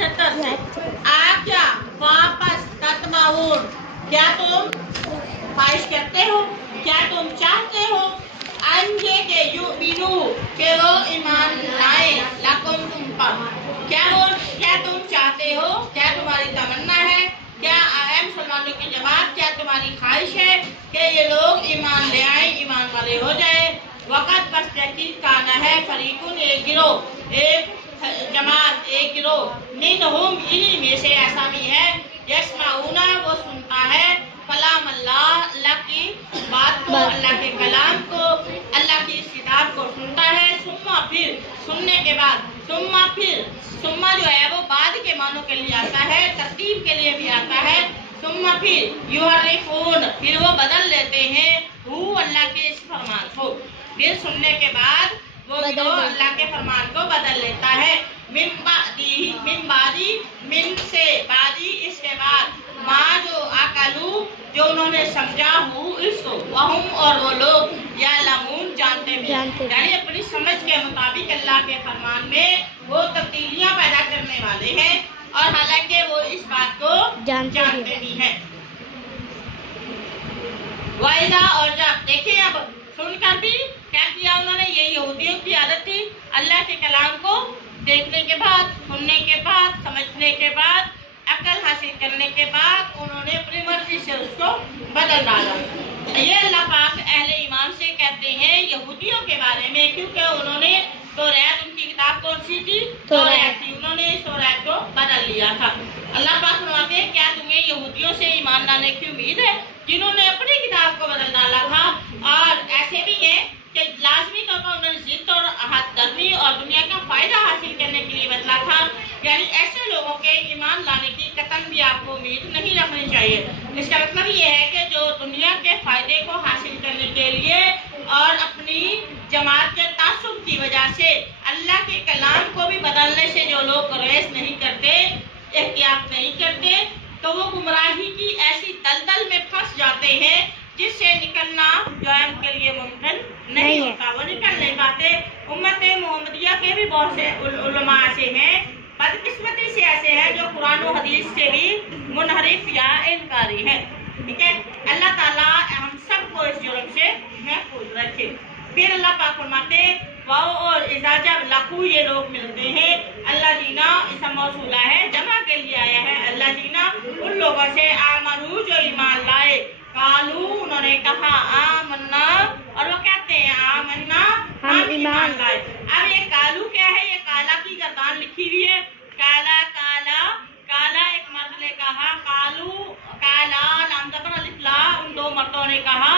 78 से आप क्या वापस तत्माऊन, क्या तुम ख्वाहिश करते हो, क्या तुम चाहते हो अंजे के युमिनु के वो ईमान लाए लकुम तुम पर, क्या तुम चाहते हो, क्या तुम्हारी तमन्ना है, क्या आए मुसलमानों की जमात, क्या तुम्हारी ख्वाहिश है कि ये लोग ईमान ले आए, ईमान वाले हो जाए। वक़्त बस तहकीक काना है फरीकुन, एक गिरोह, एक जमात, एक गिरोह मिनहुम, इन्हीं में से ऐसा भी है यस्माऊना, वो सुनता है कलाम अल्लाह, अल्लाह की बात को, अल्लाह के कलाम को, अल्लाह की इस किताब को सुनता है। सुम्मा, फिर सुनने के बाद, सुम्मा फिर, सुम्मा जो है वो बाद के मानों के लिए आता है, तरतीब के लिए भी आता है। सुम्मा फिर युहर्रिफून, फिर वो बदल लेते हैं हु, अल्लाह के इस फरमान को। फिर सुनने के बाद वो अल्लाह के फरमान को बदल लेता है। मिन बादी, मिन से बादी, इसके बाद, माँ जो अकलू, जो उन्होंने समझा हूँ इसको, वहुम, और वो लोग या लमून, जानते भी, यानी अपनी समझ के मुताबिक अल्लाह के फरमान में वो तब्दीलियाँ पैदा करने वाले हैं, और हालांकि वो इस बात को जानते भी हैं। वाइदा, और जब देखिए, अब सुनकर भी क्या किया उन्होंने, ये यहूदियों की आदत थी, अल्लाह के कलाम को देखने के बाद, सुनने के बाद, समझने के बाद, अकल हासिल करने के बाद उन्होंने अपनी मर्जी से उसको बदल डाला। ये अल्लाह पाक अहले ईमान से कहते हैं यहूदियों के बारे में, क्योंकि उन्होंने तौरात, उनकी किताब कौन सी थी, तौरात थी, उन्होंने इस तौरात को बदल लिया था। अल्लाह पाक फरमाते हैं क्या तुम्हें यहूदियों से ईमान लाने की उम्मीद है जिन्होंने अपनी किताब को बदल डाला था। और ऐसे भी है कि लाजमी तौर पर उन्होंने जिद और हदगर्मी और दुनिया का फायदा हासिल करने के लिए बदला था, यानी ऐसे लोगों के ईमान लाने की कतई भी आपको उम्मीद नहीं रखनी चाहिए। इसका मतलब ये है कि जो दुनिया के फायदे को हासिल करने के लिए और अपनी जमात के तासुब की वजह से अल्लाह के कलाम को भी बदलने से जो लोग गुरेज नहीं करते, एहतियात नहीं करते, तो वो गुमराही की ऐसी दलदल में फंस जाते हैं जिससे निकलना जो है उनके लिए मुमकिन नहीं होता, वो निकल नहीं पाते। उम्मत मोहम्मदिया के भी बहुत से उलमा ऐसे हैं, बदकिस्मती से ऐसे हैं जो कुरान और हदीस से भी मुनहरिफ या इनकारी है। ठीक है, अल्लाह ताला हम सबको इस जुर्म से महफूज रखे। फिर अल्लाह पाक फरमाते वाओ, और इजाजा लाखू, ये लोग मिलते हैं, अल्लाह जीना इसम मौसूला है, जमा के लिए आया है, अल्लाह जीना उन लोगों से आमनू जो ईमान लाए, कालू, उन्होंने कहा आमन्ना, और वो कहते हैं आमन्ना, हम ईमान लाए। अब ये कालू क्या है, ये काला की गर्दान लिखी हुई है, काला काला काला, एक मर्द ने कहा, कालू काला, नाम जबर अलिफ ला, उन दो मर्दों ने कहा,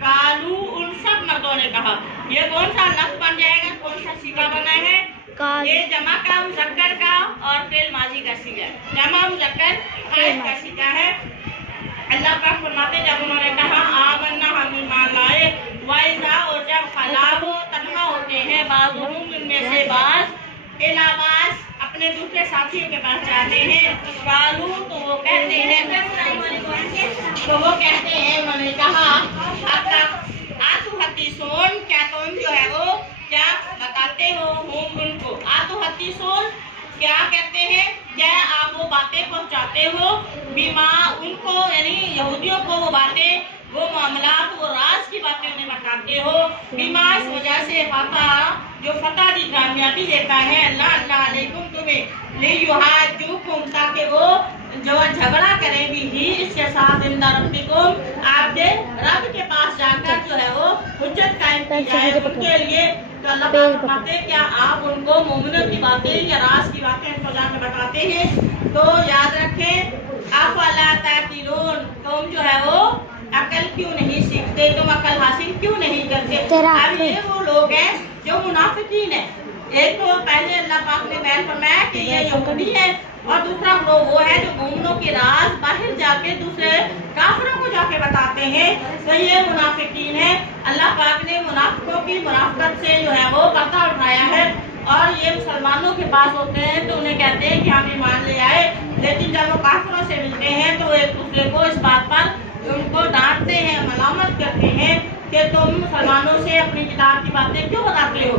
कालू, उन सब मर्दों ने कहा। ये कौन सा लफ्ज बन जाएगा, कौन सा सीगा बना है, ये जमा का मुज़क्कर का और फेल माजी का सीगा, जमा मुज़क्कर फाइल का सीगा है। अल्लाह पाक फरमाते जब उन्होंने कहा आमन्ना, हम ईमान लाए, वाइज़ा, और जब खलाओ तन्हा होते हैं, बाज़ुहुम, इनमें से बाज़ इलाबास, अपने दूसरे साथियों के पास जाते हैं, कालू, तो वो कहते हैं, उन्होंने कहा आतु हतीसोन, क्या तुम जो है वो क्या बताते हो, हम उनको आतु हतीसोन, क्या कहते हैं, क्या आप वो बातें पहुंचाते हो, बीमा, उनको यानी यहूदियों को वो बातें, वो मामलात, वो राज की बातें उन्हें बताते हो, बीमा, इस वजह से जो फतह की कामयाबी देता है अल्लाह, अल्लाह अलैकुम, तुम्हें ले युहाजुकुम, ताकि वो जो झगड़ा करे भी ही इसके साथ इंदा रब्बिकुम, आपके रब के पास जाकर जो है वो हुज्जत कायम की जाए उनके लिए। तो अल्लाह पाक फरमाते हैं क्या आप उनको मोमिनों की बातें या राज की बातें उनको जाकर बताते हैं। तो याद रखें, अफला ताक़िलून, तुम जो है वो अकल क्यों नहीं सीखते, तुम अकल हासिल क्यों नहीं करते। अब ये वो लोग हैं जो मुनाफिकीन है, एक तो पहले अल्लाह पाक ने बयान फरमाया कि ये यहूदी है, और दूसरा वो है जो मोमिनों के राज बाहर जाके दूसरे काफिरों को जाके बताते हैं, तो ये मुनाफिकीन है। अल्लाह पाक ने मुनाफिकों की मुनाफिकत से जो है वो पर्दा उठाया है, और ये मुसलमानों के पास होते हैं तो उन्हें कहते हैं कि हम ईमान ले आए, लेकिन जब वो काफिरों से मिलते हैं तो एक दूसरे को इस बात पर उनको डांटते हैं, मलामत करते हैं कि तुम मुसलमानों से अपनी किताब की बातें क्यों बताते हो,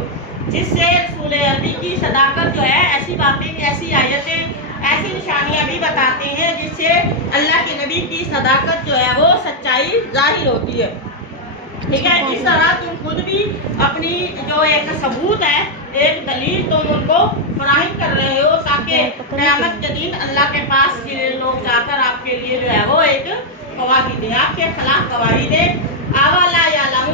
जिससे रसूल अरबी की सदाकत जो है, ऐसी बातें, ऐसी आयतें, ایسی نشانیاں بھی بتاتے ہیں جس سے اللہ کے نبی کی صداقت جو ہے وہ سچائی ظاہر ہوتی ہے. ٹھیک ہے. اس طرح تم خود بھی اپنی جو ایک ثبوت ہے, ایک دلیل تم ان کو فراہم کر رہے ہو تاکہ قیامت کے دن اللہ کے پاس لوگ جا کر آپ کے لیے جو ہے وہ ایک گواہی دیں, آپ کے خلاف گواہی دیں. اولا یعلم